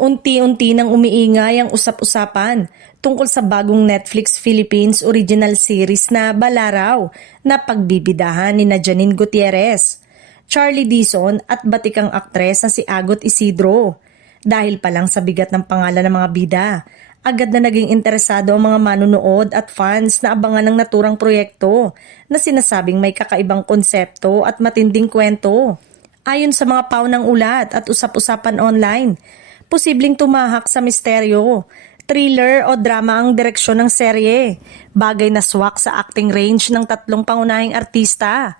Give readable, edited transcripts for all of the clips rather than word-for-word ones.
Unti-unti nang umiingay ang usap-usapan tungkol sa bagong Netflix Philippines original series na Balaraw na pagbibidahan ni Janine Gutierrez, Charlie Dizon at batikang aktres na si Agot Isidro. Dahil pa lang sa bigat ng pangalan ng mga bida, agad na naging interesado ang mga manunood at fans na abangan ng naturang proyekto na sinasabing may kakaibang konsepto at matinding kwento. Ayon sa mga paunang ulat at usap-usapan online, posibleng tumahak sa misteryo, thriller o drama ang direksyon ng serye, bagay na swak sa acting range ng tatlong pangunahing artista.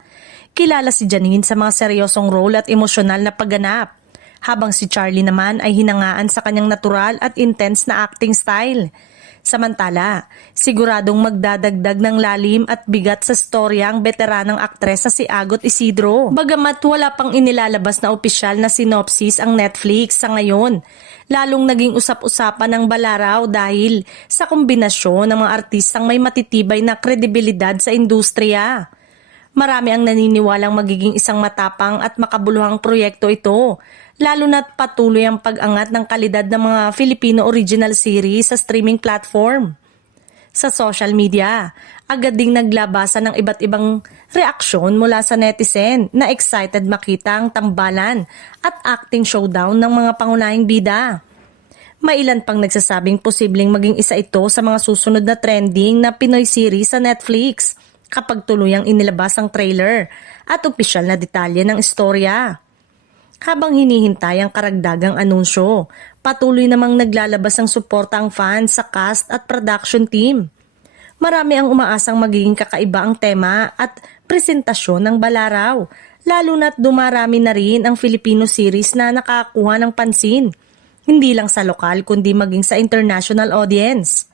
Kilala si Janine sa mga seryosong role at emosyonal na pagganap, habang si Charlie naman ay hinangaan sa kanyang natural at intense na acting style. Samantala, siguradong magdadagdag ng lalim at bigat sa storya ang veteranang aktres na si Agot Isidro. Bagamat wala pang inilalabas na opisyal na sinopsis ang Netflix sa ngayon, lalong naging usap-usapan ng Balaraw dahil sa kombinasyon ng mga artistang may matitibay na kredibilidad sa industriya. Marami ang naniniwalang magiging isang matapang at makabuluhang proyekto ito, lalo na't patuloy ang pag-angat ng kalidad ng mga Filipino original series sa streaming platform. Sa social media, agad ding naglabasan ng iba't ibang reaksyon mula sa netizen na excited makita ang tambalan at acting showdown ng mga pangunahing bida. May ilan pang nagsasabing posibleng maging isa ito sa mga susunod na trending na Pinoy series sa Netflix kapag tuluyang inilabas ang trailer at opisyal na detalye ng istorya. Habang hinihintay ang karagdagang anunsyo, patuloy namang naglalabas ang suporta ang fans sa cast at production team. Marami ang umaasang magiging kakaiba ang tema at presentasyon ng Balaraw, lalo na't dumarami na rin ang Filipino series na nakakuha ng pansin, hindi lang sa lokal kundi maging sa international audience.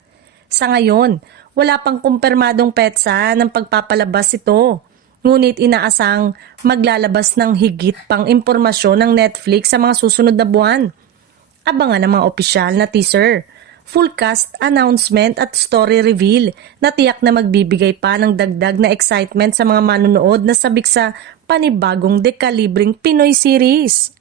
Sa ngayon, wala pang kumpirmadong petsa ng pagpapalabas ito. Ngunit inaasang maglalabas ng higit pang impormasyon ng Netflix sa mga susunod na buwan. Abangan ang mga opisyal na teaser, full cast announcement at story reveal na tiyak na magbibigay pa ng dagdag na excitement sa mga manunood na sabik sa panibagong dekalibring Pinoy series.